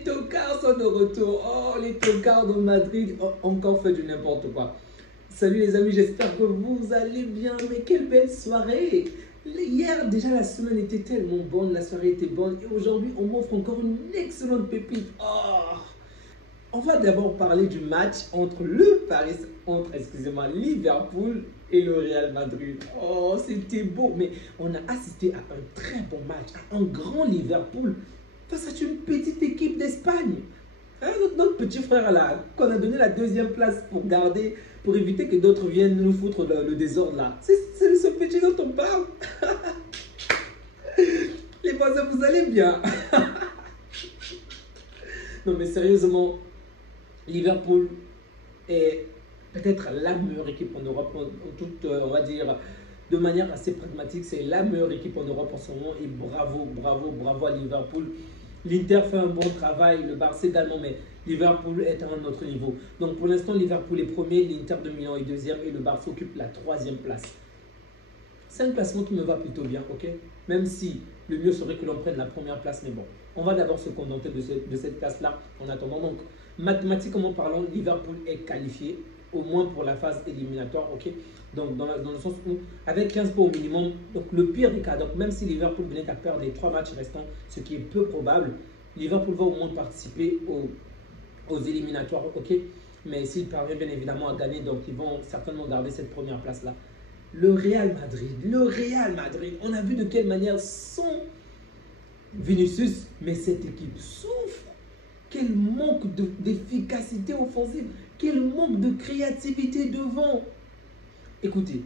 Les tocards sont de retour. Oh, les tocards de Madrid ont encore fait du n'importe quoi. Salut les amis, j'espère que vous allez bien. Mais quelle belle soirée. Hier, déjà, la semaine était tellement bonne. La soirée était bonne. Et aujourd'hui, on m'offre encore une excellente pépite. Oh. On va d'abord parler du match entre Liverpool et le Real Madrid. Oh, c'était beau. Mais on a assisté à un très bon match, à un grand Liverpool face à une petite équipe d'Espagne. Hein, notre petit frère là, qu'on a donné la deuxième place pour éviter que d'autres viennent nous foutre le désordre là. C'est ce petit dont on parle. Les voisins, vous allez bien? Non mais sérieusement, Liverpool est peut-être la meilleure équipe en Europe, on va dire, de manière assez pragmatique, c'est la meilleure équipe en Europe en ce moment et bravo à Liverpool. L'Inter fait un bon travail, le Barça également, mais Liverpool est à un autre niveau. Donc pour l'instant, Liverpool est premier, l'Inter de Milan est deuxième et le Barça occupe la troisième place. C'est un classement qui me va plutôt bien, ok? Même si le mieux serait que l'on prenne la première place, mais bon, on va d'abord se contenter de cette place-là en attendant. Donc, mathématiquement parlant, Liverpool est qualifié, au moins pour la phase éliminatoire, ok? Donc, dans le sens où, avec 15 points au minimum, donc le pire des cas, donc même si Liverpool venait à perdre les 3 matchs restants, ce qui est peu probable, Liverpool va au moins participer aux éliminatoires, ok? Mais s'il parvient bien évidemment à gagner, donc ils vont certainement garder cette première place-là. Le Real Madrid, on a vu de quelle manière sont Vinicius, mais cette équipe souffre. Quel manque d'efficacité offensive, quel manque de créativité devant. Écoutez,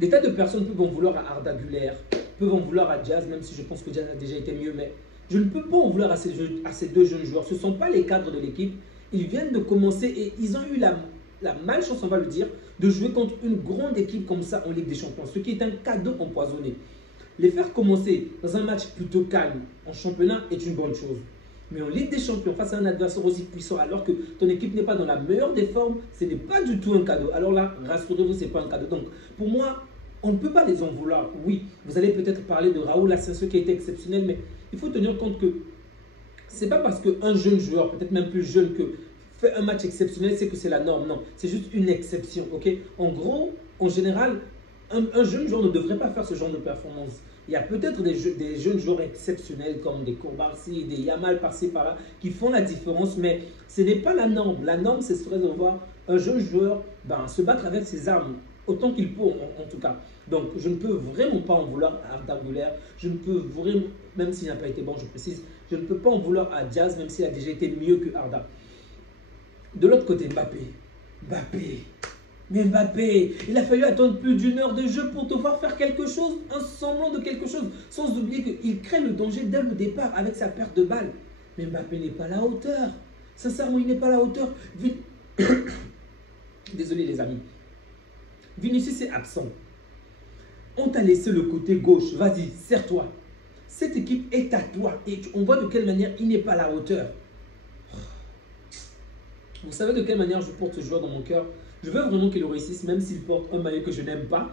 des tas de personnes peuvent en vouloir à Arda Güler, peuvent en vouloir à Diaz, même si je pense que Diaz a déjà été mieux, mais je ne peux pas en vouloir à ces deux jeunes joueurs. Ce ne sont pas les cadres de l'équipe. Ils viennent de commencer et ils ont eu la malchance, on va le dire, de jouer contre une grande équipe comme ça en Ligue des Champions, ce qui est un cadeau empoisonné. Les faire commencer dans un match plutôt calme en championnat est une bonne chose. Mais en Ligue des Champions, face à un adversaire aussi puissant, alors que ton équipe n'est pas dans la meilleure des formes, ce n'est pas du tout un cadeau. Alors là, rassurez-vous, ce n'est pas un cadeau. Donc, pour moi, on ne peut pas les en vouloir. Oui, vous allez peut-être parler de Raúl Asensio qui a été exceptionnel, mais il faut tenir compte que ce n'est pas parce qu'un jeune joueur, peut-être même plus jeune, que fait un match exceptionnel, c'est que c'est la norme. Non, c'est juste une exception. Ok? En gros, en général, un jeune joueur ne devrait pas faire ce genre de performance. Il y a peut-être des jeunes joueurs exceptionnels comme des Koubarsi, des Yamal par-ci par-là qui font la différence, mais ce n'est pas la norme. La norme, ce serait de voir un jeune joueur se battre avec ses armes, autant qu'il peut en tout cas. Donc, je ne peux vraiment pas en vouloir à Arda Güler. Je ne peux vraiment, même s'il n'a pas été bon, je précise, je ne peux pas en vouloir à Diaz, même s'il a déjà été mieux que Arda. De l'autre côté, Mais Mbappé, il a fallu attendre plus d'une heure de jeu pour te voir faire quelque chose, un semblant de quelque chose, sans oublier qu'il crée le danger dès le départ avec sa perte de balle. Mais Mbappé n'est pas à la hauteur. Sincèrement, il n'est pas à la hauteur. Désolé les amis. Vinicius est absent. On t'a laissé le côté gauche. Vas-y, serre-toi. Cette équipe est à toi. Et on voit de quelle manière il n'est pas à la hauteur. Vous savez de quelle manière je porte ce joueur dans mon cœur? Je veux vraiment qu'il réussisse, même s'il porte un maillot que je n'aime pas.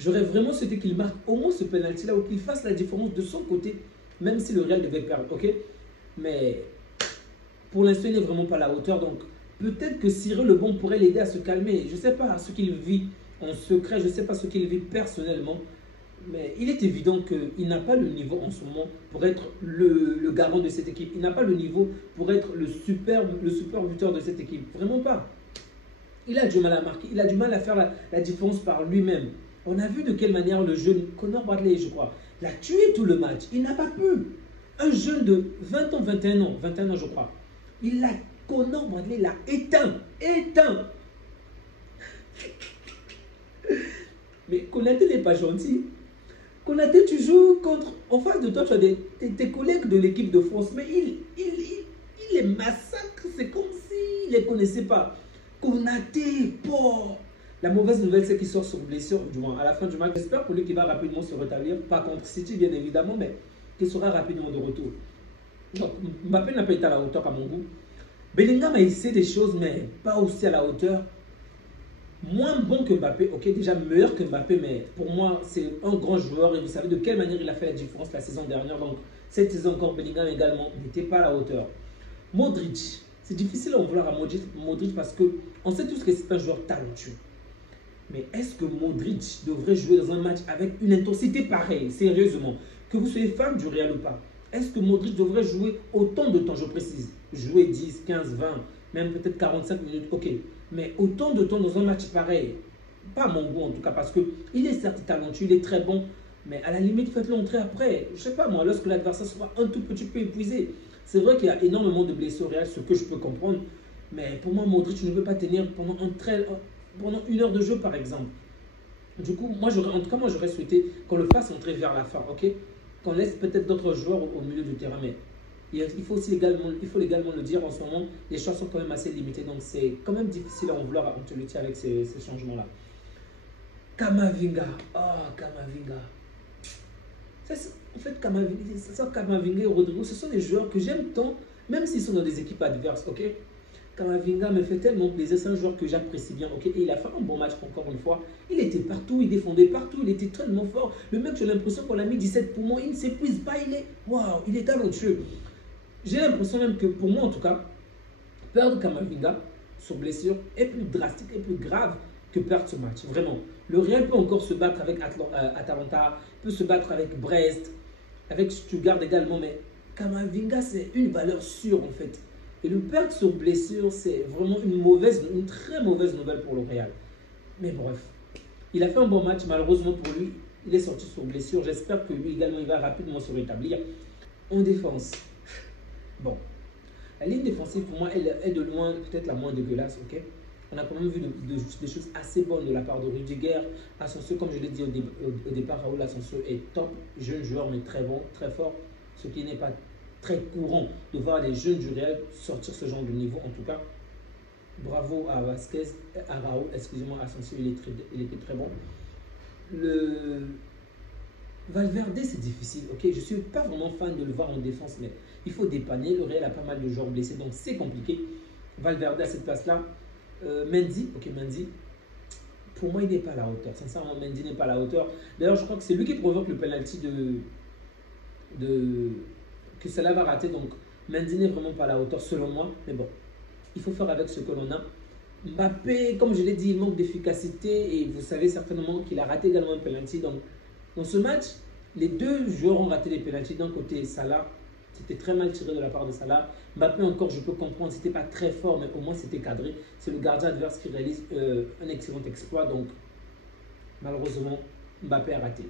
J'aurais vraiment souhaité qu'il marque au moins ce penalty-là ou qu'il fasse la différence de son côté, même si le Real devait perdre, ok? Mais pour l'instant, il n'est vraiment pas à la hauteur. Donc, peut-être que Cyril Lebon pourrait l'aider à se calmer. Je ne sais pas ce qu'il vit en secret, je ne sais pas ce qu'il vit personnellement. Mais il est évident qu'il n'a pas le niveau en ce moment pour être le garant de cette équipe. Il n'a pas le niveau pour être le super buteur de cette équipe. Vraiment pas. Il a du mal à marquer. Il a du mal à faire la différence par lui-même. On a vu de quelle manière le jeune Conor Bradley, je crois, l'a tué tout le match. Il n'a pas pu. Un jeune de 20 ans, 21 ans je crois. Conor Bradley l'a éteint. Mais Konaté n'est pas gentil. Konaté, tu joues contre... En face de toi, tu as tes collègues de l'équipe de France, mais il les massacre. C'est comme s'il ne les connaissait pas. Konaté, pauvre. La mauvaise nouvelle, c'est qu'il sort sur blessure à la fin du match. J'espère pour lui qu'il va rapidement se rétablir. Pas contre City, bien évidemment, mais qu'il sera rapidement de retour. Donc, Mbappé n'a pas été à la hauteur à mon goût. Bellingham a essayé des choses, mais pas aussi à la hauteur. Moins bon que Mbappé, ok, déjà meilleur que Mbappé, mais pour moi, c'est un grand joueur et vous savez de quelle manière il a fait la différence la saison dernière. Donc, cette saison encore, Bellingham également n'était pas à la hauteur. Modric, c'est difficile à en vouloir à Modric parce que on sait tous que c'est un joueur talentueux. Mais est-ce que Modric devrait jouer dans un match avec une intensité pareille, sérieusement, que vous soyez fan du Real ou pas? Est-ce que Modric devrait jouer autant de temps, je précise, jouer 10, 15, 20, même peut-être 45 minutes, ok. Mais autant de temps dans un match pareil, pas à mon goût en tout cas, parce qu'il est certes talentueux, il est très bon, mais à la limite, faites-le entrer après. Je sais pas moi, lorsque l'adversaire sera un tout petit peu épuisé. C'est vrai qu'il y a énormément de blessures réelles, ce que je peux comprendre, mais pour moi, Modric ne peut pas tenir pendant pendant une heure de jeu par exemple. Du coup, moi, en tout cas, moi, j'aurais souhaité qu'on le fasse entrer vers la fin, ok? Qu'on laisse peut-être d'autres joueurs au milieu du terrain, mais il faut aussi également le dire, en ce moment, les choix sont quand même assez limités, donc c'est quand même difficile à en vouloir à Ancelotti avec ces changements-là. Kamavinga, Kamavinga. En fait, Kamavinga et Rodrigo, ce sont des joueurs que j'aime tant, même s'ils sont dans des équipes adverses, ok? Kamavinga me fait tellement plaisir, c'est un joueur que j'apprécie bien, ok? Et il a fait un bon match encore une fois. Il était partout, il défendait partout, il était tellement fort. Le mec, j'ai l'impression qu'on l'a mis 17 poumons, il ne s'épuise pas, waouh, il est talentueux. J'ai l'impression même que, pour moi en tout cas, perdre Kamavinga sur blessure est plus drastique et plus grave que perdre ce match. Vraiment. Le Real peut encore se battre avec Atalanta, peut se battre avec Brest, avec Stuttgart également, mais Kamavinga, c'est une valeur sûre en fait. Et le perdre sur blessure, c'est vraiment une très mauvaise nouvelle pour le Real. Mais bref, il a fait un bon match, malheureusement pour lui, il est sorti sur blessure. J'espère que lui également, il va rapidement se rétablir. En défense, bon, la ligne défensive, pour moi, elle est de loin peut-être la moins dégueulasse, ok? On a quand même vu des choses assez bonnes de la part de Rudiger. Asensio, comme je l'ai dit au départ, Raoul Asensio est top, jeune joueur, mais très bon, très fort. Ce qui n'est pas très courant de voir les jeunes du Real sortir ce genre de niveau. En tout cas, bravo à Vasquez, à Raoul, excusez-moi, Asensio, il était très bon. Le Valverde, c'est difficile, ok? Je ne suis pas vraiment fan de le voir en défense, mais il faut dépanner. Le Real a pas mal de joueurs blessés, donc c'est compliqué. Valverde à cette place-là. Mendy, ok, Mendy, pour moi, il n'est pas à la hauteur. Sincèrement, Mendy n'est pas à la hauteur. D'ailleurs, je crois que c'est lui qui provoque le penalty que Salah va rater. Donc, Mendy n'est vraiment pas à la hauteur, selon moi. Mais bon, il faut faire avec ce que l'on a. Mbappé, comme je l'ai dit, il manque d'efficacité. Et vous savez certainement qu'il a raté également un penalty. Donc, dans ce match, les deux joueurs ont raté les penaltys. D'un côté, Salah, c'était très mal tiré de la part de Salah. Mbappé encore, je peux comprendre, c'était pas très fort, mais au moins c'était cadré. C'est le gardien adverse qui réalise un excellent exploit. Donc, malheureusement, Mbappé a raté.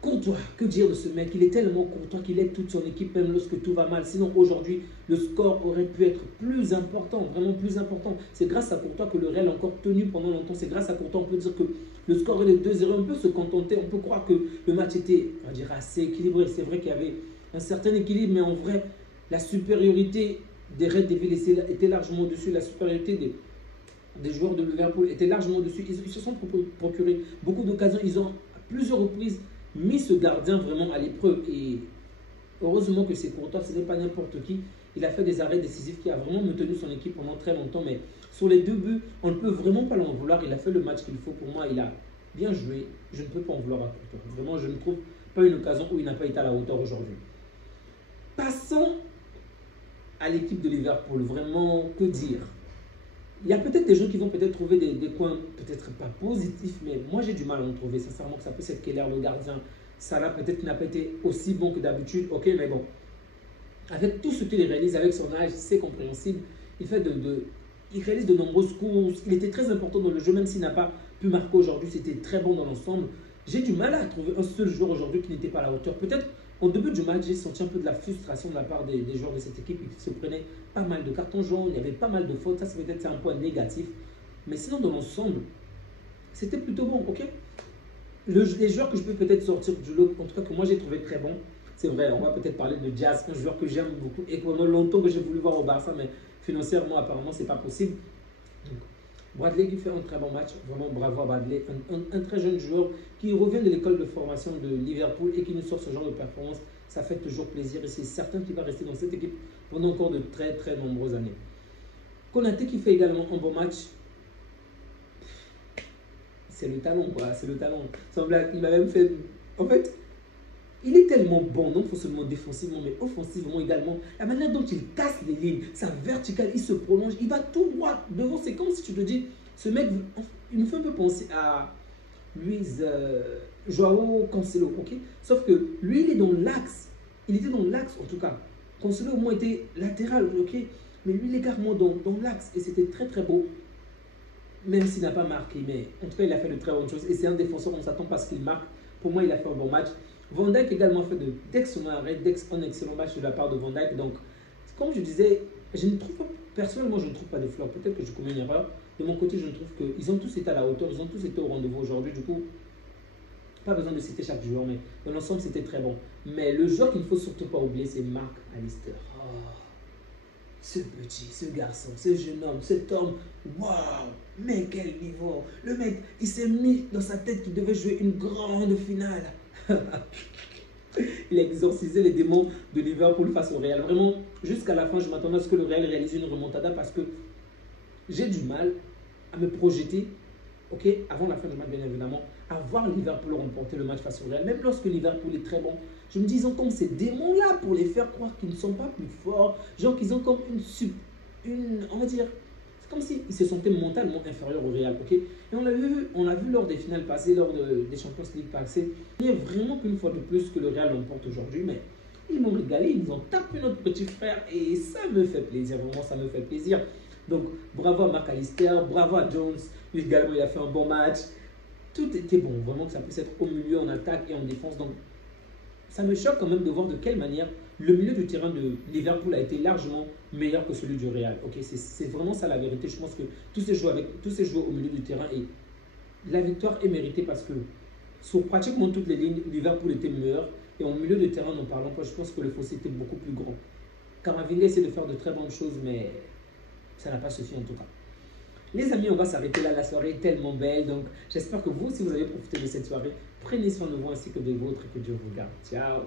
Courtois, que dire de ce mec? Il est tellement courtois qu'il aide toute son équipe, même lorsque tout va mal. Sinon, aujourd'hui, le score aurait pu être plus important, vraiment plus important. C'est grâce à Courtois que le Real a encore tenu pendant longtemps. C'est grâce à Courtois, on peut dire que le score est de 2-0. On peut se contenter, on peut croire que le match était, on va dire, assez équilibré. C'est vrai qu'il y avait un certain équilibre, mais en vrai, la supériorité des Red Devils était largement au-dessus. La supériorité des joueurs de Liverpool était largement au-dessus. Ils se sont procuré beaucoup d'occasions. Ils ont, à plusieurs reprises, mis ce gardien vraiment à l'épreuve. Et heureusement que c'est Courtois, ce n'est pas n'importe qui. Il a fait des arrêts décisifs qui a vraiment maintenu son équipe pendant très longtemps. Mais sur les deux buts, on ne peut vraiment pas l'en vouloir. Il a fait le match qu'il faut. Pour moi, il a bien joué. Je ne peux pas en vouloir à Courtois. Vraiment, je ne trouve pas une occasion où il n'a pas été à la hauteur aujourd'hui. Passons à l'équipe de Liverpool. Vraiment, que dire? Il y a peut-être des gens qui vont peut-être trouver des coins peut-être pas positifs, mais moi j'ai du mal à en trouver. Sincèrement, que ça peut être Keller, le gardien. Salah peut-être n'a pas été aussi bon que d'habitude. Ok, mais bon. Avec tout ce qu'il réalise, avec son âge, c'est compréhensible. Il réalise de nombreuses courses. Il était très important dans le jeu, même s'il n'a pas pu marquer aujourd'hui. C'était très bon dans l'ensemble. J'ai du mal à trouver un seul joueur aujourd'hui qui n'était pas à la hauteur. Peut-être au début du match, j'ai senti un peu de la frustration de la part des joueurs de cette équipe qui se prenaient pas mal de cartons jaunes, il y avait pas mal de fautes. Ça, c'est peut-être un point négatif. Mais sinon, dans l'ensemble, c'était plutôt bon, ok? Les joueurs que je peux peut-être sortir du lot, en tout cas que moi j'ai trouvé très bon, c'est vrai, on va peut-être parler de Diaz, un joueur que j'aime beaucoup et pendant longtemps que j'ai voulu voir au Barça, mais financièrement, apparemment, c'est pas possible. Donc, Bradley qui fait un très bon match, vraiment bravo à Bradley, un très jeune joueur qui revient de l'école de formation de Liverpool et qui nous sort ce genre de performance, ça fait toujours plaisir et c'est certain qu'il va rester dans cette équipe pendant encore de très très nombreuses années. Konaté qui fait également un bon match, c'est le talent, quoi. C'est le talent. Sans blague, il m'a même fait. En fait, il est tellement bon, non seulement défensivement, mais offensivement également. La manière dont il casse les lignes, sa verticale, il se prolonge, il va tout droit devant. C'est comme si tu te dis, ce mec, il me fait un peu penser à Luis Joao Cancelo, ok? Sauf que lui, il est dans l'axe. Il était dans l'axe en tout cas. Cancelo au moins était latéral, ok? Mais lui, il est carrément dans l'axe et c'était très très beau. Même s'il n'a pas marqué, mais en tout cas, il a fait de très bonnes choses. Et c'est un défenseur, on ne s'attend pas à ce qu'il marque. Pour moi, il a fait un bon match. Van Dijk également fait d'excellents arrêts, un excellent match de la part de Van Dijk. Donc, comme je disais, je ne trouve pas, personnellement, je ne trouve pas de flop. Peut-être que je commets une erreur. De mon côté, je trouve qu'ils ont tous été à la hauteur, ils ont tous été au rendez-vous aujourd'hui. Du coup, pas besoin de citer chaque joueur, mais dans l'ensemble, c'était très bon. Mais le joueur qu'il ne faut surtout pas oublier, c'est Marc Allister. Oh, ce petit, ce garçon, ce jeune homme, cet homme, waouh, mais quel niveau! Le mec, il s'est mis dans sa tête qu'il devait jouer une grande finale. Il a exorcisé les démons de Liverpool face au Real. Vraiment, jusqu'à la fin, je m'attendais à ce que le Real réalise une remontada parce que j'ai du mal à me projeter, ok, avant la fin du match, bien évidemment, à voir Liverpool remporter le match face au Real. Même lorsque Liverpool est très bon, je me dis, ils ont comme ces démons-là pour les faire croire qu'ils ne sont pas plus forts. Genre qu'ils ont comme on va dire, c'est comme s'ils se sentaient mentalement inférieurs au Real, ok? Et on l'a vu lors des finales passées, lors des Champions League passées. Il n'y a vraiment qu'une fois de plus que le Real l'emporte aujourd'hui, mais ils m'ont régalé, ils ont tapé notre petit frère et ça me fait plaisir, vraiment ça me fait plaisir. Donc bravo à Marc Allister, bravo à Jones, lui également il a fait un bon match. Tout était bon, vraiment que ça puisse être au milieu, en attaque et en défense. Donc ça me choque quand même de voir de quelle manière le milieu du terrain de Liverpool a été largement meilleur que celui du Real. Okay, c'est vraiment ça la vérité. Je pense que tous ces joueurs au milieu du terrain, et la victoire est méritée parce que sur pratiquement toutes les lignes, Liverpool était meilleur. Et en milieu de terrain, n'en parlons pas, je pense que le fossé était beaucoup plus grand. Camavinga essaie de faire de très bonnes choses, mais ça n'a pas suffi en tout cas. Les amis, on va s'arrêter là. La soirée est tellement belle. Donc, j'espère que vous, si vous avez profité de cette soirée, prenez soin de vous ainsi que des vôtres et que Dieu vous garde. Ciao!